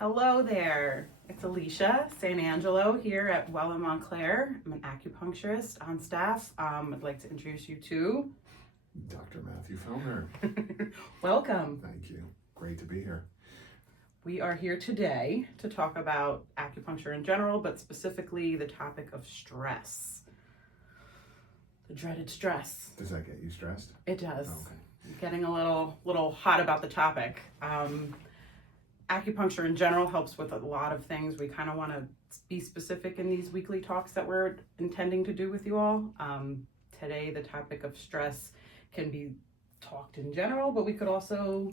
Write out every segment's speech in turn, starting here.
Hello there, it's Alicia Sant'Angelo here at Montclair. I'm an acupuncturist on staff. I'd like to introduce you to Dr. Matthew Fellner. Welcome. Thank you. Great to be here. We are here today to talk about acupuncture in general, but specifically the topic of stress. The dreaded stress. Does that get you stressed? It does. Okay. Getting a little hot about the topic. Acupuncture in general helps with a lot of things. We kind of want to be specific in these weekly talks that we're intending to do with you all. Today, the topic of stress can be talked in general, but we could also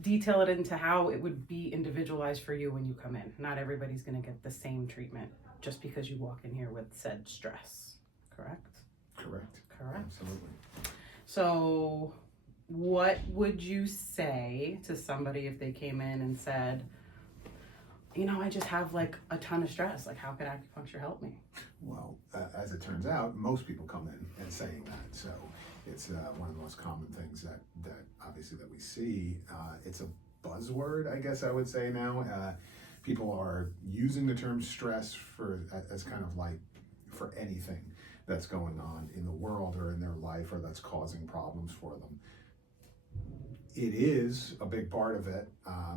detail it into how it would be individualized for you when you come in. Not everybody's going to get the same treatment just because you walk in here with said stress. Correct? Correct. Absolutely. So what would you say to somebody if they came in and said, I just have like a ton of stress. Like, how could acupuncture help me? Well, as it turns out, most people come in and saying that. So it's one of the most common things that obviously that we see. It's a buzzword, I guess I would say now. People are using the term stress as kind of like for anything that's going on in the world or in their life or that's causing problems for them. It is a big part of it,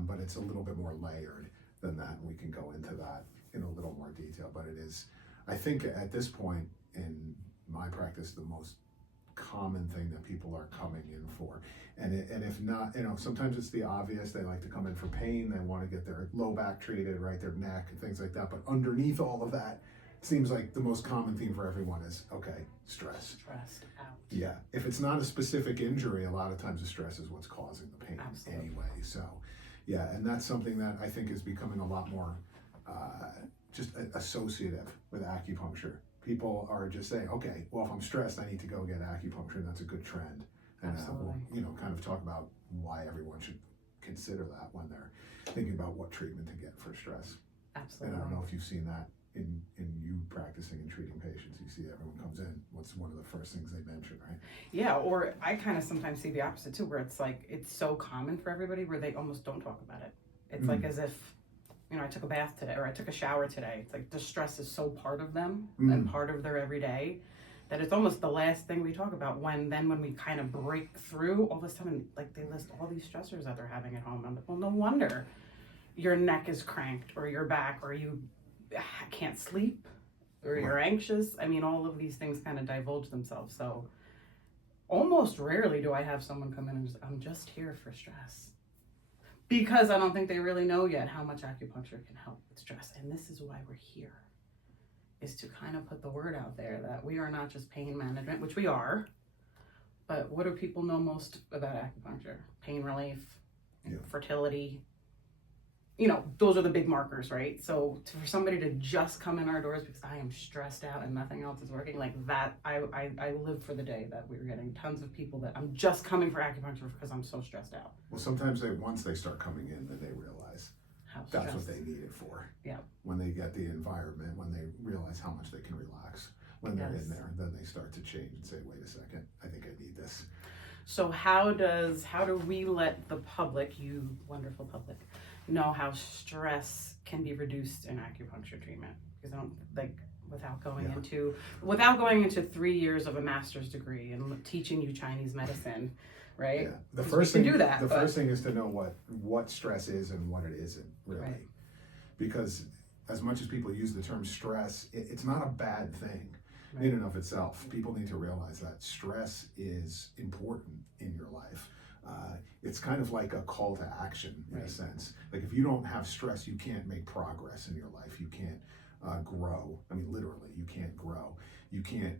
but it's a little bit more layered than that. And we can go into that in a little more detail, but it is, I think at this point in my practice, the most common thing that people are coming in for. And if not, sometimes it's the obvious. They like to come in for pain. They want to get their low back treated, right? Their neck and things like that. But underneath all of that, it seems like the most common theme for everyone is, okay, stress. Stressed out. Yeah, if it's not a specific injury, a lot of times the stress is what's causing the pain. Absolutely. Anyway. So, yeah, and that's something that I think is becoming a lot more just associative with acupuncture. People are just saying, okay, well, if I'm stressed, I need to go get acupuncture, and that's a good trend. And we'll, kind of talk about why everyone should consider that when they're thinking about what treatment to get for stress. Absolutely. And I don't know if you've seen that in you practicing and treating patients. You see everyone comes in, what's one of the first things they mention, right? Yeah, or I kind of sometimes see the opposite too, where it's like it's so common for everybody where they almost don't talk about it. It's like as if, I took a bath today or I took a shower today. It's like the stress is so part of them and part of their everyday that it's almost the last thing we talk about when we kind of break through all this time and like they list all these stressors that they're having at home. I'm like, well, no wonder your neck is cranked or your back or you can't sleep or you're anxious. All of these things kind of divulge themselves. So almost rarely do I have someone come in and I'm just here for stress. Because I don't think they really know yet how much acupuncture can help with stress. And this is why we're here, is to kind of put the word out there that we are not just pain management, which we are, but what do people know most about acupuncture? Pain relief, fertility. Those are the big markers, right? So for somebody to just come in our doors because I am stressed out and nothing else is working, like that, I live for the day that we're getting tons of people that I'm just coming for acupuncture because I'm so stressed out. Well, sometimes once they start coming in, then they realize that's what they need it for. Yeah. When they get the environment, when they realize how much they can relax, when they're in there, then they start to change and say, wait a second, I think I need this. So how do we let the public, you wonderful public, know how stress can be reduced in acupuncture treatment? Because I don't without going into 3 years of a master's degree and teaching you Chinese medicine, right? Yeah. The first thing is to know what stress is and what it isn't, really. Right. Because as much as people use the term stress, it's not a bad thing in and of itself. People need to realize that stress is important in your life. It's kind of like a call to action in a sense. Like if you don't have stress, you can't make progress in your life. You can't grow. Literally, you can't grow. You can't,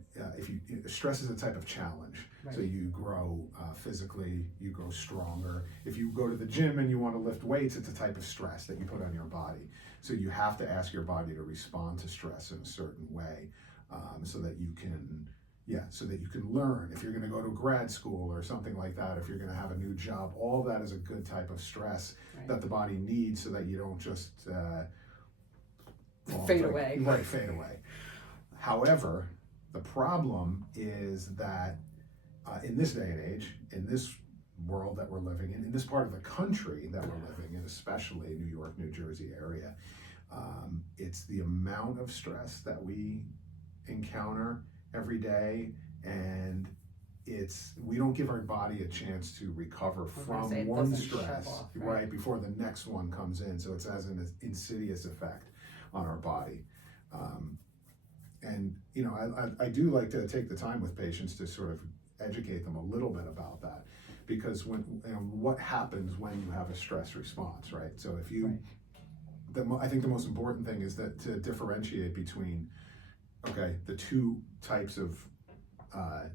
stress is a type of challenge. Right. So you grow physically, you grow stronger. If you go to the gym and you want to lift weights, it's a type of stress that you put on your body. So you have to ask your body to respond to stress in a certain way so that you can learn. If you're going to go to grad school or something like that, if you're going to have a new job, all of that is a good type of stress that the body needs so that you don't just fade away. Right, fade away. However, the problem is that in this day and age, in this world that we're living in this part of the country that we're living in, especially New York, New Jersey area. It's the amount of stress that we encounter every day, and we don't give our body a chance to recover from one stress right before the next one comes in. So it has an insidious effect on our body. And you know, I do like to take the time with patients to sort of educate them a little bit about that, because what happens when you have a stress response, right? So if you, I think the most important thing is that to differentiate between, the two types of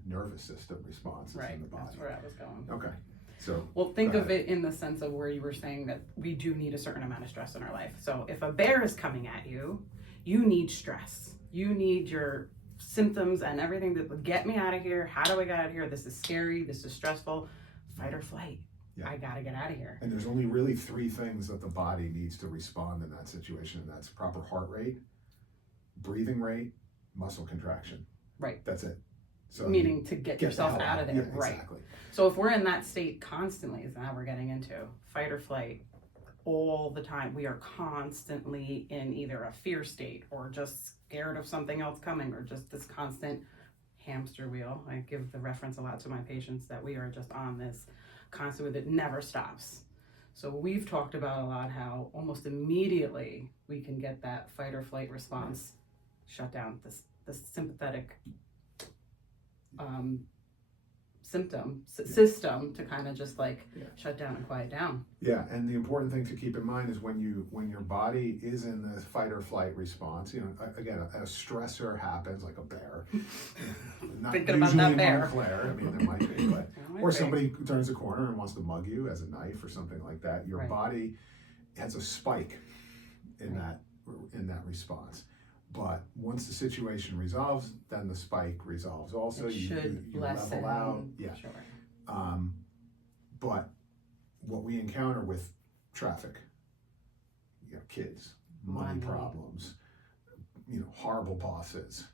nervous system responses in the body. That's where I was going. Okay. So, well, think of it in the sense of where you were saying that we do need a certain amount of stress in our life. So if a bear is coming at you, you need stress. You need your symptoms and everything that would get me out of here. How do I get out of here? This is scary. This is stressful. Fight or flight. I gotta get out of here. And there's only really 3 things that the body needs to respond in that situation, and that's proper heart rate, breathing rate, muscle contraction. Right. That's it. So meaning to get yourself out of there. Yeah, right. Exactly. So if we're in that state constantly, is now we're getting into fight or flight all the time. We are constantly in either a fear state or just scared of something else coming, or just this constant hamster wheel. I give the reference a lot to my patients that we are just on this constant that never stops. So we've talked about a lot how almost immediately we can get that fight or flight response shut down, this sympathetic system to kind of just shut down and quiet down. Yeah, and the important thing to keep in mind is when your body is in the fight or flight response, you know, again, a stressor happens like a bear. Not thinking about that bear. Montclair, I mean, there might be, but or somebody turns a corner and wants to mug you as a knife or something like that. Your body has a spike in that response. But once the situation resolves, then the spike resolves. Also, you level out. Yeah. Sure. But what we encounter with traffic, you know, kids, money problems, you know, horrible bosses,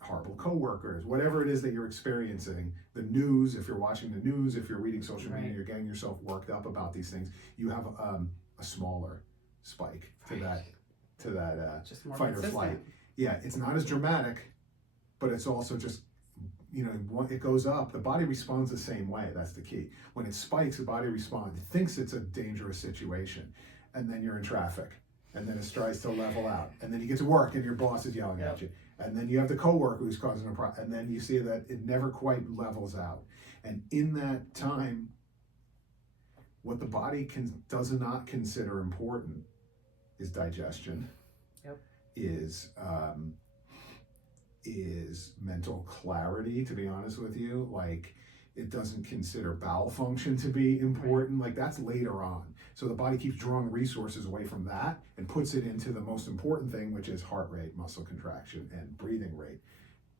horrible coworkers, whatever it is that you're experiencing, the news, if you're watching the news, if you're reading social media, you're getting yourself worked up about these things, you have a smaller spike to that fight or flight. Yeah, it's not as dramatic, but it's also just, you know, it goes up. The body responds the same way. That's the key. When it spikes, the body responds. It thinks it's a dangerous situation, and then you're in traffic, and then it tries to level out, and then you get to work, and your boss is yelling at you, and then you have the coworker who's causing a problem, and then you see that it never quite levels out. And in that time, what the body does not consider important is digestion, is mental clarity, to be honest with you. Like, it doesn't consider bowel function to be important. Like, that's later on. So the body keeps drawing resources away from that and puts it into the most important thing, which is heart rate, muscle contraction, and breathing rate.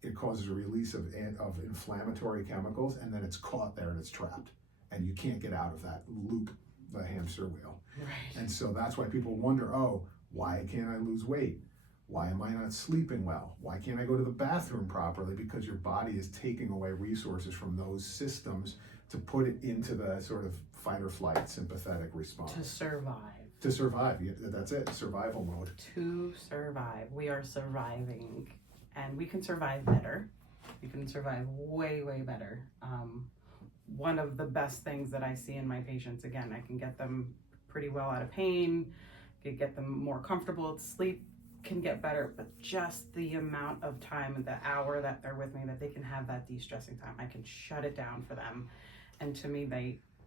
It causes a release of inflammatory chemicals, and then it's caught there and it's trapped. And you can't get out of that loop, the hamster wheel. Right. And so that's why people wonder, why can't I lose weight? Why am I not sleeping well? Why can't I go to the bathroom properly? Because your body is taking away resources from those systems to put it into the sort of fight or flight sympathetic response. To survive. To survive. That's it. Survival mode. To survive. We are surviving. And we can survive better. We can survive way, way better. One of the best things that I see in my patients, again, I can get them pretty well out of pain, can get them more comfortable, sleep can get better, but just the amount of time, the hour that they're with me, that they can have that de-stressing time, I can shut it down for them. And to me,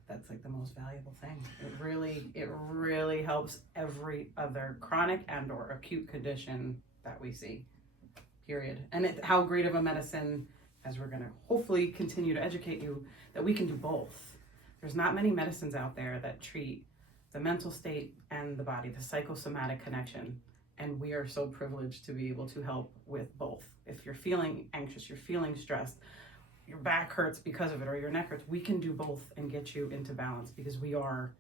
that's like the most valuable thing. It really helps every other chronic and or acute condition that we see, period. And how great of a medicine, as we're gonna hopefully continue to educate you, that we can do both. There's not many medicines out there that treat the mental state and the body, the psychosomatic connection. And we are so privileged to be able to help with both. If you're feeling anxious, you're feeling stressed, your back hurts because of it, or your neck hurts, we can do both and get you into balance, because we are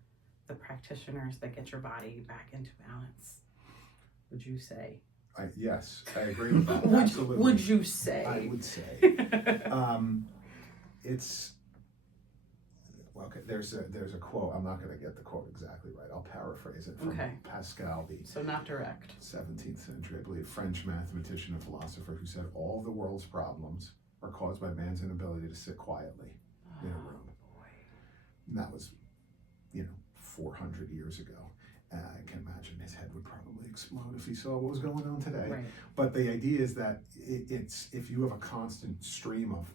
the practitioners that get your body back into balance. Would you say? Yes, I agree with that. Absolutely. Would you say? I would say. okay, there's a quote. I'm not going to get the quote exactly right. I'll paraphrase it from Pascal, So not direct. 17th century, I believe, French mathematician and philosopher, who said all the world's problems are caused by man's inability to sit quietly in a room. And that was, 400 years ago. I can imagine his head would probably explode if he saw what was going on today. Right. But the idea is that it's if you have a constant stream of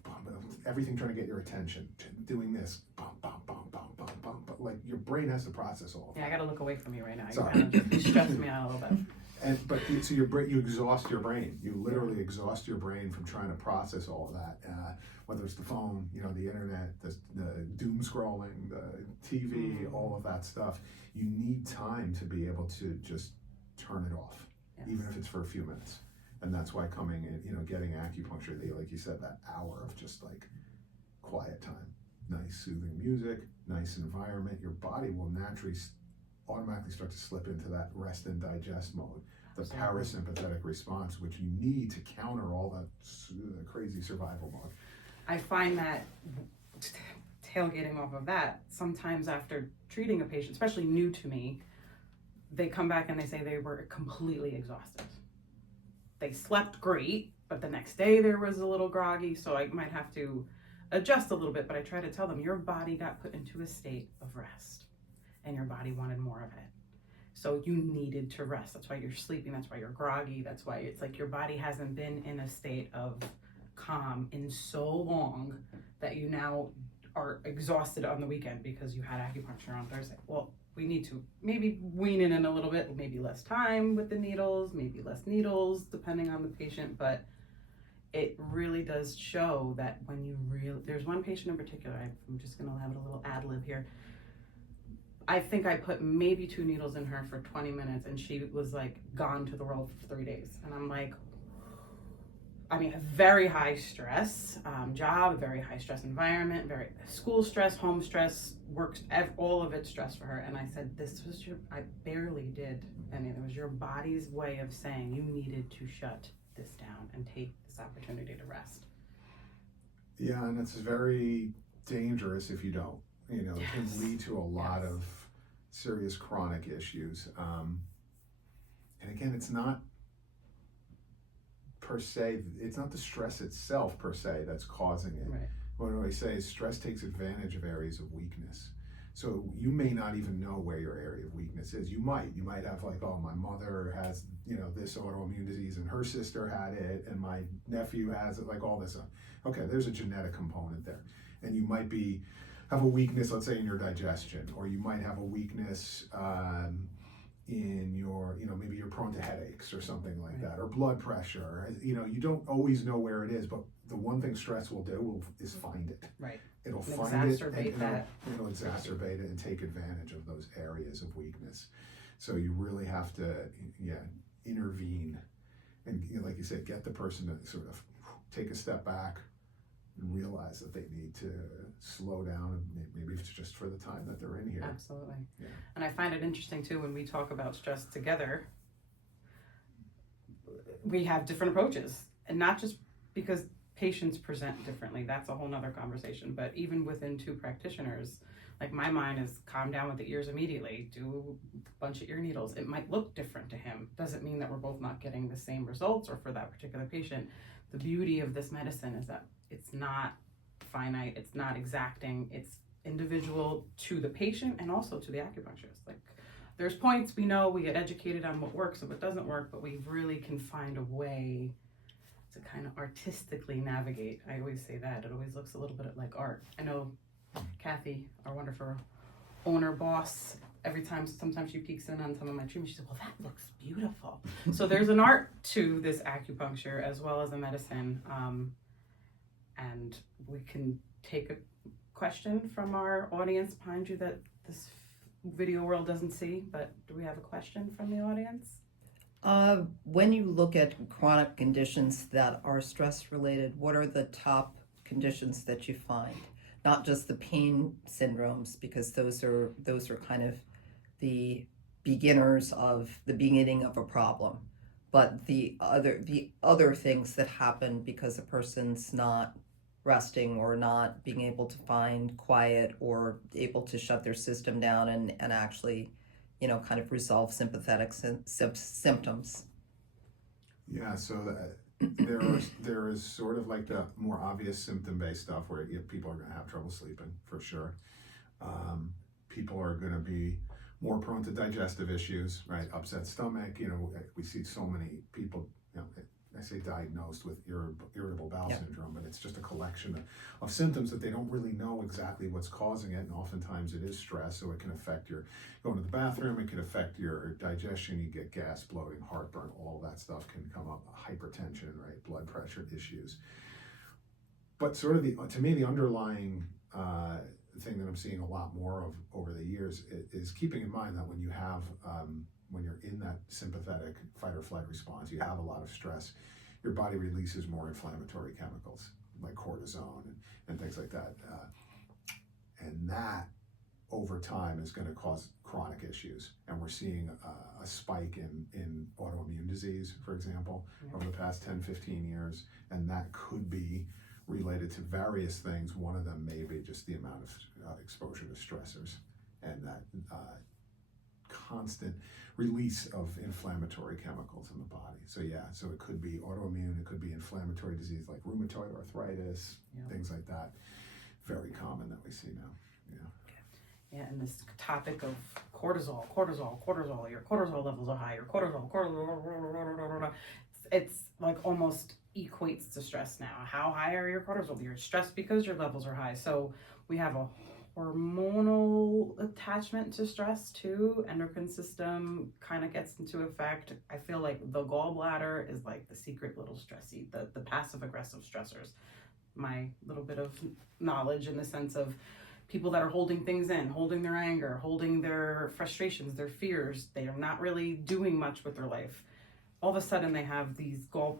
everything trying to get your attention, doing this, but like your brain has to process all of that. Yeah, I got to look away from you right now. Sorry. You kind of just stress me out a little bit. But so you exhaust your brain. You literally exhaust your brain from trying to process all of that. Whether it's the phone, the internet, the doom scrolling, the TV, all of that stuff. You need time to be able to just turn it off, even if it's for a few minutes. And that's why coming in, getting acupuncture, like you said, that hour of just like quiet time, nice soothing music, nice environment, your body will naturally automatically start to slip into that rest and digest mode, the parasympathetic response, which you need to counter all that crazy survival mode. I find that tailgating off of that, sometimes after treating a patient, especially new to me, they come back and they say they were completely exhausted. They slept great, but the next day there was a little groggy, so I might have to adjust a little bit, but I try to tell them your body got put into a state of rest and your body wanted more of it. So you needed to rest. That's why you're sleeping. That's why you're groggy. That's why it's like your body hasn't been in a state of calm in so long that you now are exhausted on the weekend because you had acupuncture on Thursday. Well, we need to maybe wean in a little bit, maybe less time with the needles, maybe less needles, depending on the patient, but it really does show that when you there's one patient in particular, I'm just gonna have a little ad lib here. I think I put maybe 2 needles in her for 20 minutes and she was like gone to the world for 3 days. And I'm like, a very high stress job, very high stress environment, very school stress, home stress, work, all of it stress for her. And I said, I barely did any. It was your body's way of saying you needed to shut this down and take this opportunity to rest. Yeah, and it's very dangerous if you don't. It can lead to a lot of serious chronic issues. And again, it's not per se, it's not the stress itself per se that's causing it. Right. What do I say? Stress takes advantage of areas of weakness. So you may not even know where your area of weakness is. You might have like, oh, my mother has, this autoimmune disease and her sister had it and my nephew has it, like all this stuff. Okay, there's a genetic component there. And you might have a weakness, let's say in your digestion, or you might have a weakness in your, maybe you're prone to headaches or something like that, or blood pressure. You don't always know where it is, but the one thing stress will do is find it. Right. It'll And find it, exacerbate and that. it'll exacerbate it and take advantage of those areas of weakness. So you really have to, intervene, and like you said, get the person to sort of take a step back and realize that they need to slow down, and maybe it's just for the time that they're in here. Absolutely. Yeah. And I find it interesting too when we talk about stress together, we have different approaches, and not just because patients present differently, that's a whole nother conversation, but even within 2 practitioners, like my mind is calm down with the ears immediately, do a bunch of ear needles. It might look different to him. Doesn't mean that we're both not getting the same results, or for that particular patient. The beauty of this medicine is that it's not finite, it's not exacting, it's individual to the patient and also to the acupuncturist. Like there's points we know, we get educated on what works and what doesn't work, but we really can find a way to kind of artistically navigate. I always say that, it always looks a little bit like art. I know Kathy, our wonderful owner boss, sometimes she peeks in on some of my treatments, she said, well, that looks beautiful. So there's an art to this acupuncture as well as a medicine. And we can take a question from our audience behind you that this video world doesn't see, but do we have a question from the audience? When you look at chronic conditions that are stress related, what are the top conditions that you find? Not just the pain syndromes, because those are kind of the beginners of the beginning of a problem, but the other things that happen because a person's not resting or not being able to find quiet or able to shut their system down and actually, kind of resolve sympathetic symptoms. Yeah, so there is sort of like the more obvious symptom-based stuff where people are going to have trouble sleeping, for sure. People are going to be more prone to digestive issues, right? Upset stomach. We see so many people, I say diagnosed with irritable bowel syndrome, but it's just a collection of symptoms that they don't really know exactly what's causing it, and oftentimes it is stress, so it can affect your going to the bathroom, it can affect your digestion, you get gas, bloating, heartburn, all that stuff can come up, hypertension, right, blood pressure issues. But sort of to me, the underlying thing that I'm seeing a lot more of over the years is keeping in mind that when you have when you're in that sympathetic fight or flight response, you have a lot of stress, your body releases more inflammatory chemicals like cortisone and things like that. And that over time is going to cause chronic issues. And we're seeing a spike in autoimmune disease, for example, over the past 10, 15 years. And that could be related to various things. One of them may be just the amount of exposure to stressors and that constant release of inflammatory chemicals in the body. So it could be autoimmune, it could be inflammatory disease like rheumatoid arthritis, things like that. Very common that we see now. Yeah, and this topic of cortisol, your cortisol levels are high, your cortisol, it's like almost equates to stress now. How high are your cortisol? You're stressed because your levels are high. So we have a hormonal attachment to stress too. Endocrine system kind of gets into effect. I feel like the gallbladder is like the secret little stressy, the passive aggressive stressors. My little bit of knowledge in the sense of people that are holding things in, holding their anger, holding their frustrations, their fears. They are not really doing much with their life. All of a sudden they have these go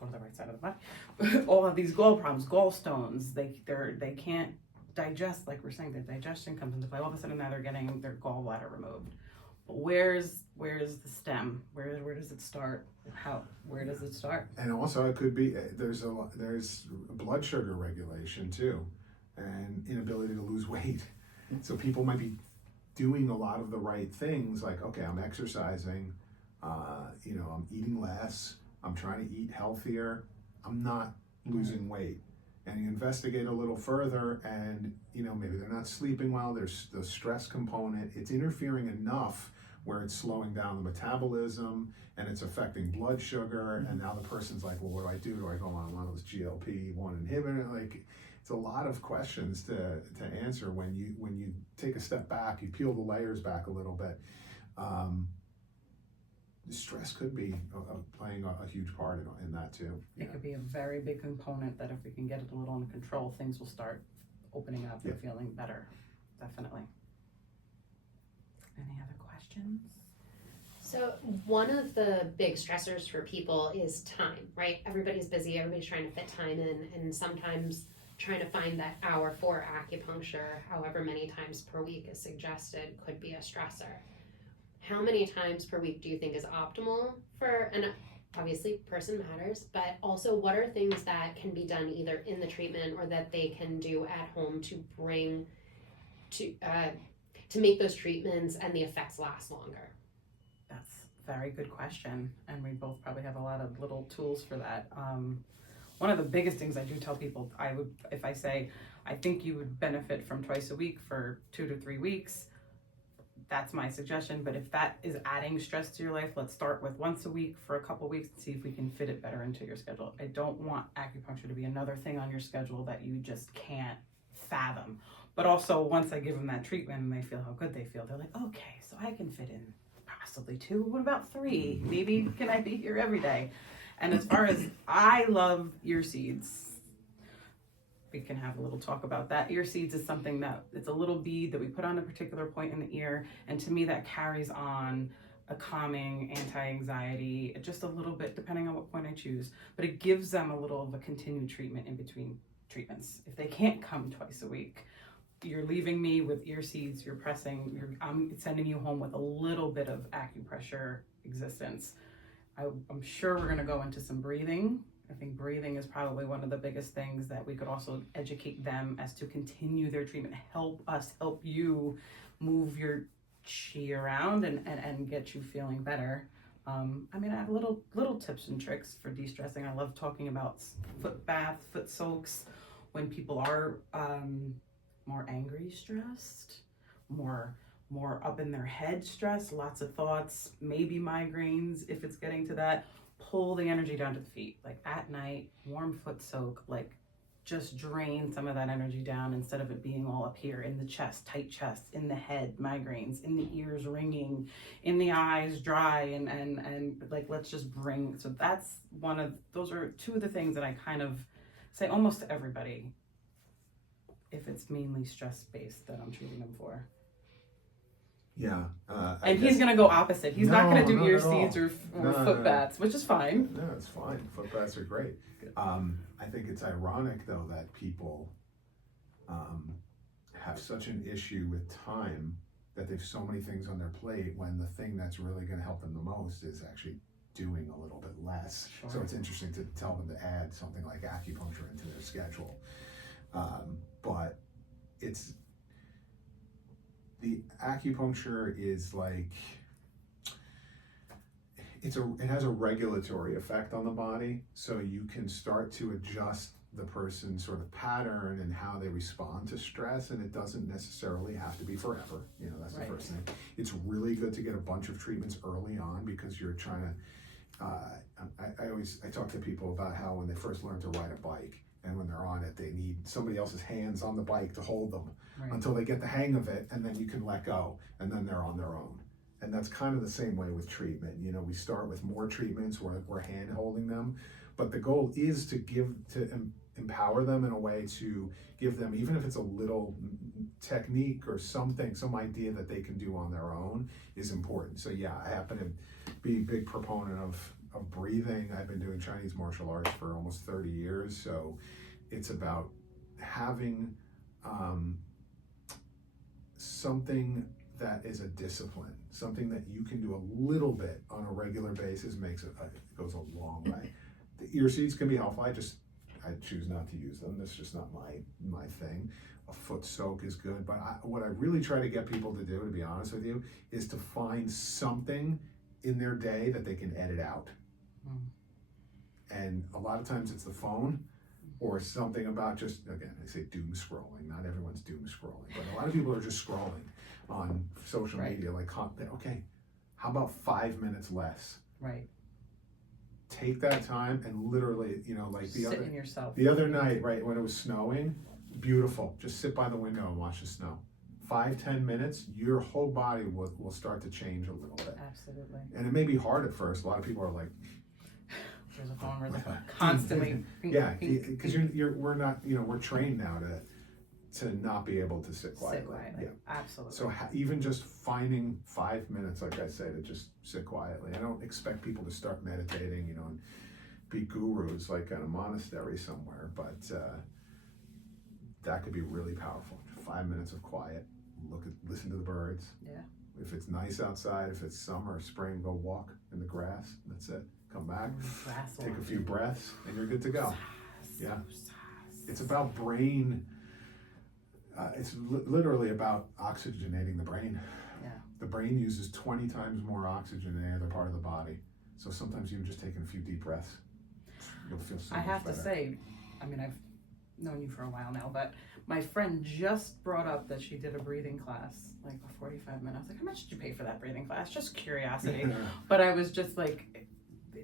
to the right side of the body. All of these gall problems, gallstones. They can't digest, like we're saying, their digestion comes into play. All of a sudden now they're getting their gallbladder removed. But where's the stem? Where does it start? Where does it start? And also it could be there's blood sugar regulation too, and inability to lose weight. So people might be doing a lot of the right things, like, okay, I'm exercising, I'm eating less, I'm trying to eat healthier, I'm not losing weight. And you investigate a little further and, maybe they're not sleeping well, there's the stress component, it's interfering enough where it's slowing down the metabolism and it's affecting blood sugar. And now the person's like, well, what do I do? Do I go on one of those GLP-1 inhibitor? Like, it's a lot of questions to answer when you take a step back, you peel the layers back a little bit. Stress could be playing a huge part in that too. It could be a very big component that if we can get it a little under control, things will start opening up and feeling better. Definitely. Any other questions? So one of the big stressors for people is time, right? Everybody's busy, everybody's trying to fit time in, and sometimes trying to find that hour for acupuncture, however many times per week is suggested, could be a stressor. How many times per week do you think is optimal for, and obviously person matters, but also what are things that can be done either in the treatment or that they can do at home to bring, to make those treatments and the effects last longer? That's a very good question. And we both probably have a lot of little tools for that. One of the biggest things I do tell people, if I say, I think you would benefit from twice a week for 2 to 3 weeks, that's my suggestion. But if that is adding stress to your life, let's start with once a week for a couple weeks and see if we can fit it better into your schedule. I don't want acupuncture to be another thing on your schedule that you just can't fathom. But also, once I give them that treatment and they feel how good they feel, they're like, okay, so I can fit in possibly 2. What about 3? Maybe can I be here every day? And as far as I love ear seeds, we can have a little talk about that. Ear seeds is something that it's a little bead that we put on a particular point in the ear, and to me that carries on a calming, anti-anxiety, just a little bit depending on what point I choose, but it gives them a little of a continued treatment in between treatments. If they can't come twice a week, you're leaving me with ear seeds, you're pressing, I'm sending you home with a little bit of acupressure existence. I'm sure we're going to go into some breathing I think breathing is probably one of the biggest things that we could also educate them as to continue their treatment, help you move your chi around and get you feeling better. I mean, I have little tips and tricks for de-stressing. I love talking about foot baths, foot soaks, when people are more angry stressed, more up in their head stressed, lots of thoughts, maybe migraines if it's getting to that. Pull the energy down to the feet, like at night, warm foot soak, like just drain some of that energy down instead of it being all up here in the chest, tight chest, in the head, migraines, in the ears ringing, in the eyes dry, and like, let's just bring, so that's those are two of the things that I kind of say almost to everybody, if it's mainly stress-based that I'm treating them for. Yeah. And he's going to go opposite. He's not going to do not ear at all. seeds or foot baths, which is fine. No, it's fine. Foot baths are great. I think it's ironic, though, that people have such an issue with time, that they've so many things on their plate, when the thing that's really going to help them the most is actually doing a little bit less. Sure. So it's interesting to tell them to add something like acupuncture into their schedule. But the acupuncture is like, it has a regulatory effect on the body, so you can start to adjust the person's sort of pattern and how they respond to stress, and it doesn't necessarily have to be forever. You know, that's the first thing. It's really good to get a bunch of treatments early on, because you're trying to, I talk to people about how when they first learn to ride a bike, and when they're on it, they need somebody else's hands on the bike to hold them until they get the hang of it, and then you can let go, and then they're on their own. And that's kind of the same way with treatment. You know, we start with more treatments where we're hand holding them, but the goal is to empower them in a way to give them, even if it's a little technique or something, some idea that they can do on their own is important. So yeah, I happen to be a big proponent of breathing. I've been doing Chinese martial arts for almost 30 years. So it's about having something that is a discipline, something that you can do a little bit on a regular basis, it goes a long way. The ear seeds can be helpful. I choose not to use them. That's just not my thing. A foot soak is good, but what I really try to get people to do, to be honest with you, is to find something in their day that they can edit out. And a lot of times it's the phone, or something about just, again, I say doom scrolling. Not everyone's doom scrolling, but a lot of people are just scrolling on social media. Like, okay, how about 5 minutes less? Right. Take that time and literally, you know, like sit in yourself. The other night, right, when it was snowing, beautiful. Just sit by the window and watch the snow. 5-10 minutes, your whole body will start to change a little bit. Absolutely. And it may be hard at first. A lot of people are like, there's a phone where it's constantly. Yeah, because we're trained now to not be able to sit quietly. Yeah, absolutely. So even just finding 5 minutes, like I say, to just sit quietly. I don't expect people to start meditating, you know, and be gurus like in a monastery somewhere, but that could be really powerful. 5 minutes of quiet. Listen to the birds. Yeah. If it's nice outside, if it's summer or spring, go walk in the grass. That's it. Come back, take a few breaths, and you're good to go. Yeah. It's about brain. It's literally about oxygenating the brain. Yeah. The brain uses 20 times more oxygen than any other part of the body. So sometimes even just taking a few deep breaths, you'll feel so much better. I have to say, I mean, I've known you for a while now, but my friend just brought up that she did a breathing class, like a 45 minutes. I was like, how much did you pay for that breathing class? Just curiosity. But I was just like,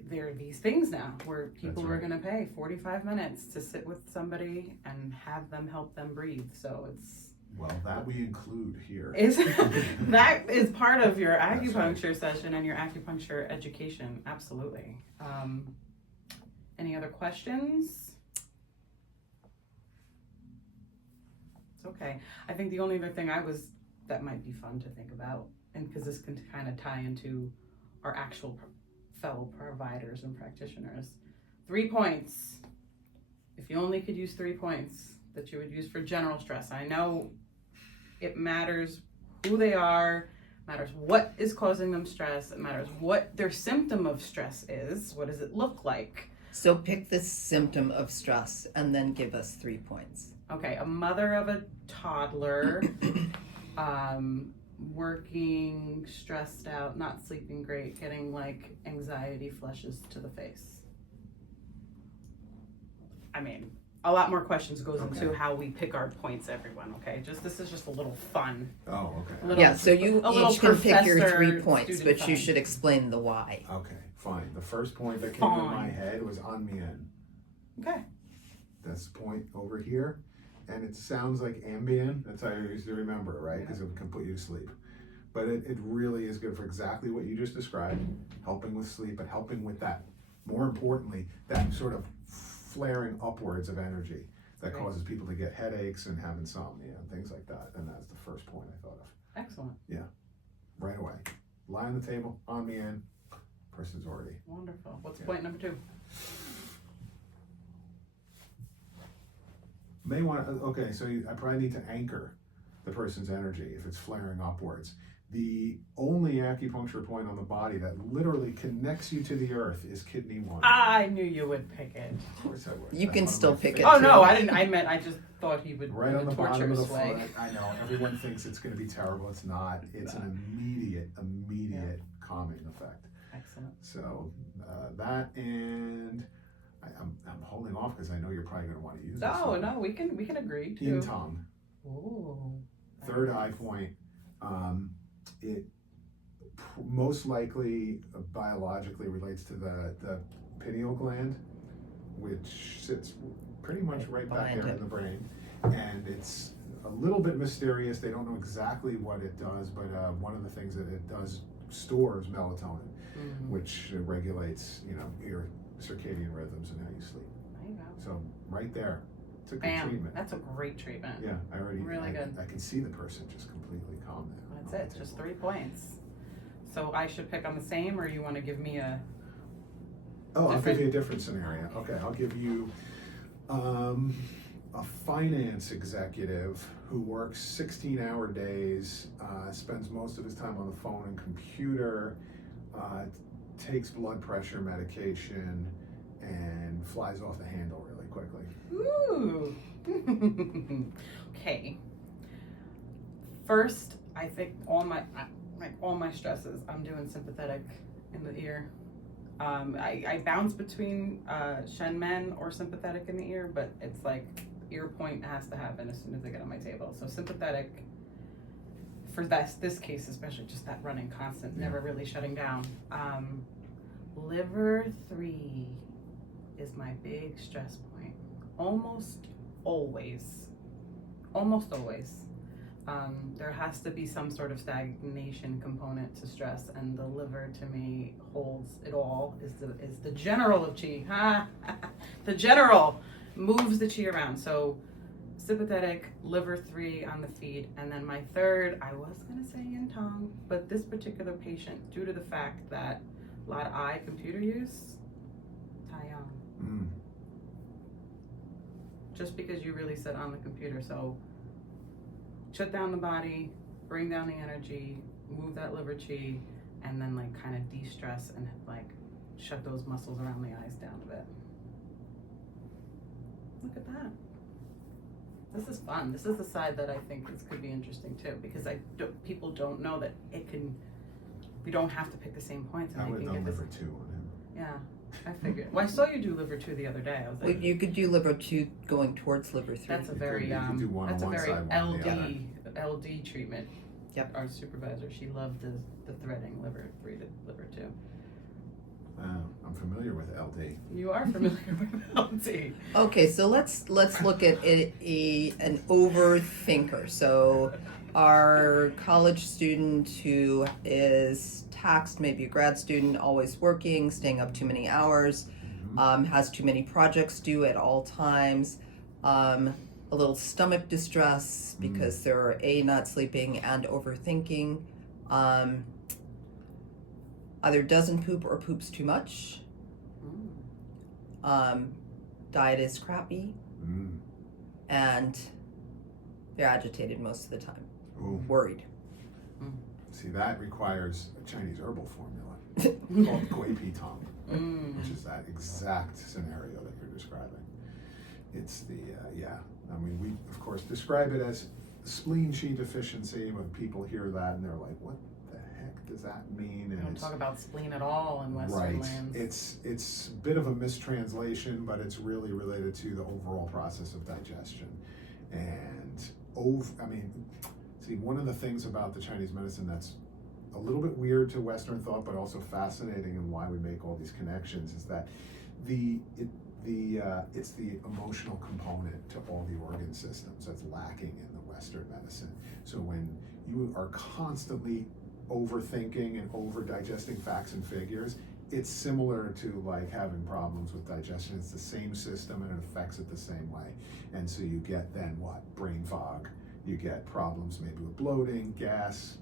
there are these things now where people are going to pay 45 minutes to sit with somebody and have them help them breathe. So it's... Well, that we include here. That is part of your acupuncture session and your acupuncture education. Absolutely. Any other questions? It's okay. I think the only other thing that might be fun to think about, and because this can kind of tie into our actual fellow providers and practitioners. 3 points. If you only could use 3 points that you would use for general stress. I know it matters who they are, matters what is causing them stress, it matters what their symptom of stress is, what does it look like. So pick the symptom of stress and then give us 3 points. Okay, a mother of a toddler, working, stressed out, not sleeping great, getting like anxiety flushes to the face. I mean, a lot more questions goes into Okay. how we pick our points, everyone, okay? This is just a little fun. Oh, okay. A little- Yeah, so you a little each can pick your 3 professor points, student but you fun. should explain the why. Okay, fine. The first point that came to my Fine. head was Anmien. Okay. That's the point over here. And it sounds like Ambien. That's how I used to remember it, right? Because it can put you to sleep. But it really is good for exactly what you just described, helping with sleep, but helping with that, more importantly, that sort of flaring upwards of energy that Right. causes people to get headaches and have insomnia and things like that. And that's the first point I thought of. Excellent. Right away. Lie on the table, Ambien, person's already. Wonderful. What's Yeah. point number 2? May want to, okay, so I probably need to anchor the person's energy if it's flaring upwards. The only acupuncture point on the body that literally connects you to the earth is kidney 1. I knew you would pick it. Of course I would. You That's can one of still my pick it, favorites. Oh no, I didn't. I just thought he would Right in on a the bottom of the torturous way. foot. I know, everyone thinks it's going to be terrible. It's not. It's an immediate calming effect. Excellent. So that, and I'm holding off because I know you're probably going to want to use this No, one. no, we can agree In to. tongue. Ooh. Third eye point, it most likely biologically relates to the pineal gland, which sits pretty much right back Behind there it. in the brain. And it's a little bit mysterious. They don't know exactly what it does, but one of the things that it does stores melatonin, Mhm. which regulates, your circadian rhythms and how you sleep. There you go. So right there, it's a good Bam. treatment. That's a great treatment. Yeah, Really I good. can see the person just completely calm now. That's it. Just 3 points. So I should pick on the same, or you want to give me a? Oh, I'll different- give you a different scenario. Okay, I'll give you a finance executive who works 16-hour days, spends most of his time on the phone and computer, takes blood pressure medication, and flies off the handle really quickly. Ooh. Okay. First, I think all my stresses, I'm doing sympathetic in the ear. I bounce between Shen Men or sympathetic in the ear, but it's like ear point has to happen as soon as they get on my table. So sympathetic for this case, especially just that running constant, never really shutting down. Liver 3 is my big stress point. Almost always. There has to be some sort of stagnation component to stress, and the liver to me holds it all. Is the general of chi. The general moves the chi around. So sympathetic, liver 3 on the feed, and then my third, I was gonna say yin tong, but this particular patient, due to the fact that a lot of eye computer use, Taiyang. Mm. Just because you really sit on the computer. So shut down the body, bring down the energy, move that liver chi, and then like kind of de-stress and like shut those muscles around the eyes down a bit. Look at that. This is fun. This is the side that I think could be interesting too, because people don't know that we don't have to pick the same points. I And would they have can done get liver this. 2 on him. Yeah, I figured. Well, I saw you do liver 2 the other day. I was Well, like, you could do liver 2 going towards liver 3. that's a You very could do one that's a on one very side, one on the other. LD treatment. Yep. Our supervisor, she loved the threading liver 3 to liver 2. I'm familiar with LD. You are familiar with LD. Okay, so let's look at an overthinker. So our college student who is taxed, maybe a grad student, always working, staying up too many hours, has too many projects due at all times, a little stomach distress because they're not sleeping and overthinking, either doesn't poop or poops too much. Diet is crappy, and they're agitated most of the time. Ooh. Worried. See, that requires a Chinese herbal formula called Gui Pi Tong. which is that exact scenario that you're describing. It's the, I mean, we of course describe it as spleen Qi deficiency. When people hear that and they're like, what the heck does that mean? We And don't talk about spleen at all in Western right. lands. It's a bit of a mistranslation, but it's really related to the overall process of digestion. And one of the things about the Chinese medicine that's a little bit weird to Western thought, but also fascinating, and why we make all these connections, is that it's the emotional component to all the organ systems that's lacking in the Western medicine. So when you are constantly overthinking and over digesting facts and figures, it's similar to like having problems with digestion. It's the same system and it affects it the same way. And so you get then what? Brain fog. You get problems maybe with bloating, gas,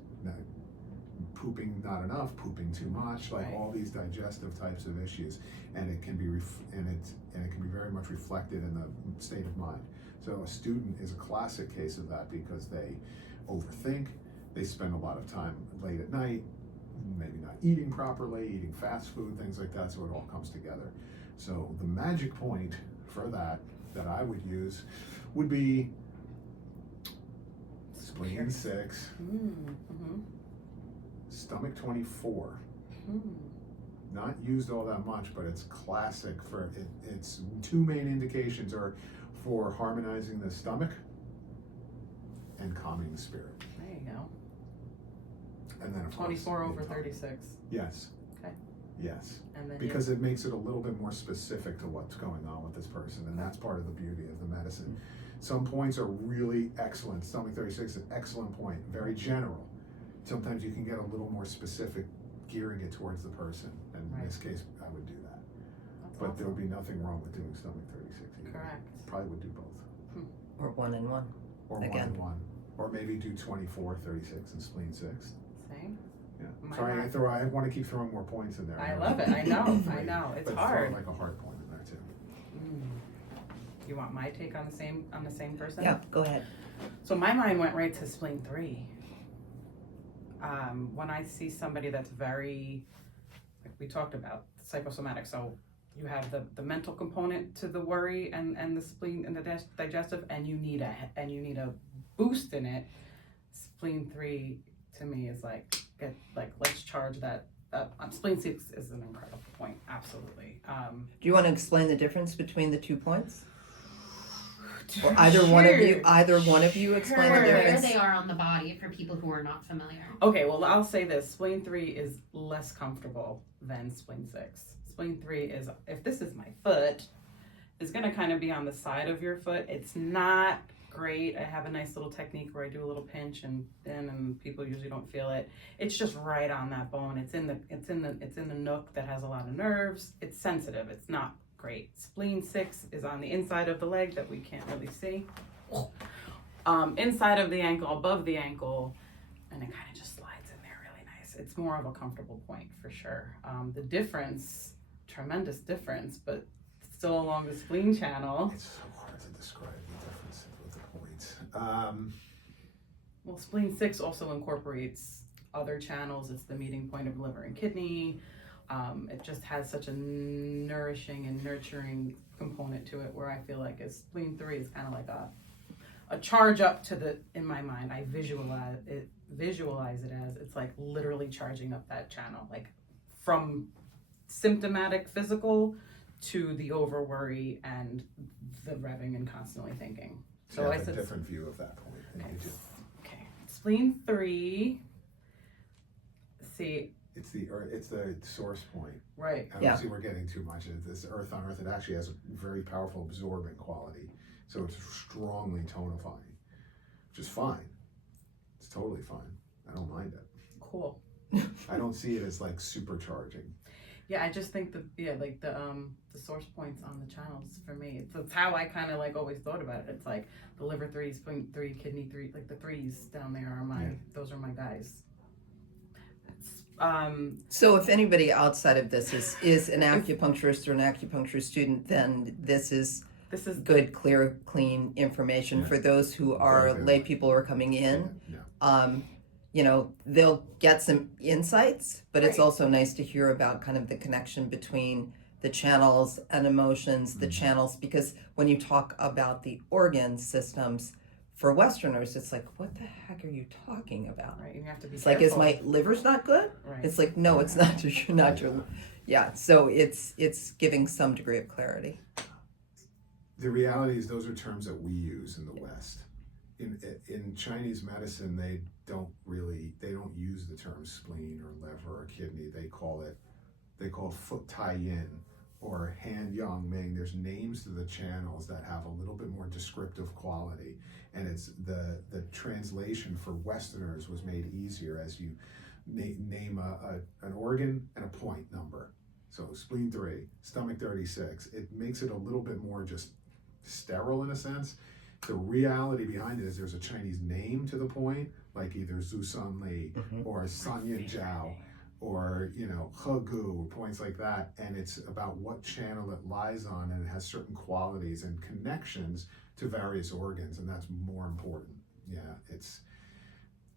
pooping not enough, pooping too much, like all these digestive types of issues. And it can be it can be very much reflected in the state of mind. So a student is a classic case of that because they overthink, they spend a lot of time late at night, maybe not eating properly, eating fast food, things like that, so it all comes together. So the magic point for that I would use would be spleen 6, stomach 24. Not used all that much, but it's classic for it. Its two main indications are for harmonizing the stomach and calming the spirit. There you go. And then of 24 course, over 36. Yes. Okay. Yes. And then Because it makes it a little bit more specific to what's going on with this person, and that's part of the beauty of the medicine. Some points are really excellent. Stomach 36 is an excellent point, very general. Sometimes you can get a little more specific, gearing it towards the person, and in this case, I would do that. But there would be nothing wrong with doing stomach 36 either. Correct. Probably would do both. Or 1 and 1. Or Again. 1 and 1. Or maybe do 24, 36, and spleen 6. Same. Yeah. Sorry, I want to keep throwing more points in there. I love it. I know. I know. It's but hard. Throw like a hard point in there too. You want my take on the same person? Yeah, go ahead. So my mind went right to spleen 3. When I see somebody that's very, like we talked about, psychosomatic, so you have the mental component to the worry and the spleen and the digestive, and you need a boost in it. Spleen 3 to me is let's charge that up. Spleen 6 is an incredible point, absolutely. Do you want to explain the difference between the 2 points? Or either one of you explain the Or where difference. they are on the body for people who are not familiar. Okay, well, I'll say this. Spleen 3 is less comfortable than spleen 6. Spleen 3 is, if this is my foot, is going to kind of be on the side of your foot. It's not great. I have a nice little technique where I do a little pinch and people usually don't feel it. It's just right on that bone. It's in the nook that has a lot of nerves. It's sensitive. It's not great. Spleen 6 is on the inside of the leg that we can't really see. Inside of the ankle, above the ankle, and it kind of just slides in there really nice. It's more of a comfortable point for sure. The difference, tremendous difference, but still along the spleen channel. It's so hard to describe the difference with the points. Well, spleen 6 also incorporates other channels. It's the meeting point of liver and kidney. It just has such a nourishing and nurturing component to it, where I feel like spleen 3 is kind of like a charge up to the, in my mind, I visualize it as, it's like literally charging up that channel, like from symptomatic physical to the over worry and the revving and constantly thinking. So I have a different view of that point than you do. Okay, spleen 3, see, It's the source point. right. I don't see we're getting too much of this earth on earth. It actually has a very powerful absorbing quality. So it's strongly tonifying, which is fine. It's totally fine. I don't mind it. Cool. I don't see it as like supercharging. Yeah, I just think the source points on the channels for me. It's how I kind of like always thought about it. It's like the liver 3, spleen 3, kidney 3, like the 3s down there are those are my guys. So if anybody outside of this is an acupuncturist or an acupuncture student, then this is good, clear, clean information for those who are lay people who are coming in. you know, they'll get some insights, but it's Right. also nice to hear about kind of the connection between the channels and emotions, the channels, because when you talk about the organ systems, for Westerners, it's like, what the heck are you talking about? Right, you have to be It's careful. like, is my liver's not good? Right. It's like, no, it's not. You're not your, yeah. So it's giving some degree of clarity. The reality is those are terms that we use in the West. In Chinese medicine, they don't use the term spleen or liver or kidney. They call it foot tai yin or hand yang ming. There's names to the channels that have a little bit more descriptive quality, and it's the translation for Westerners was made easier as you name an organ and a point number. So spleen 3, stomach 36. It makes it a little bit more just sterile in a sense. The reality behind it is there's a Chinese name to the point, like either Zhu Sun Li or San Yin Jiao or, you know, He Gu, or points like that. And it's about what channel it lies on, and it has certain qualities and connections to various organs, and that's more important. Yeah,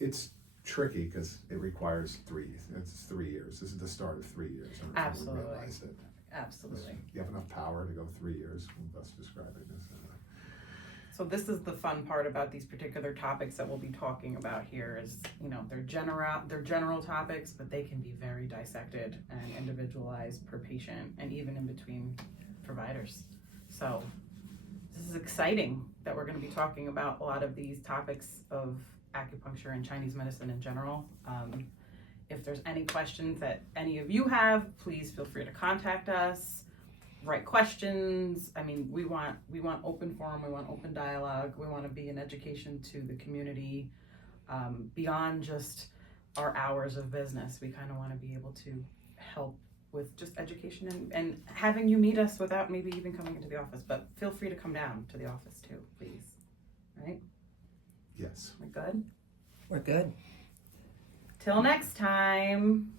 it's tricky because it requires 3 years. This is the start of 3 years. I don't know if Absolutely. you realize it. Absolutely. You have enough power to go 3 years. Let's describe it as So this is the fun part about these particular topics that we'll be talking about here is, you know, they're general topics, but they can be very dissected and individualized per patient and even in between providers. So this is exciting that we're going to be talking about a lot of these topics of acupuncture and Chinese medicine in general. If there's any questions that any of you have, please feel free to contact us. Write questions. I mean, we want open forum, we want open dialogue, we want to be an education to the community beyond just our hours of business. We kind of want to be able to help with just education and having you meet us without maybe even coming into the office, but feel free to come down to the office too, please. Right? yes. We're good? We're good. Till next time.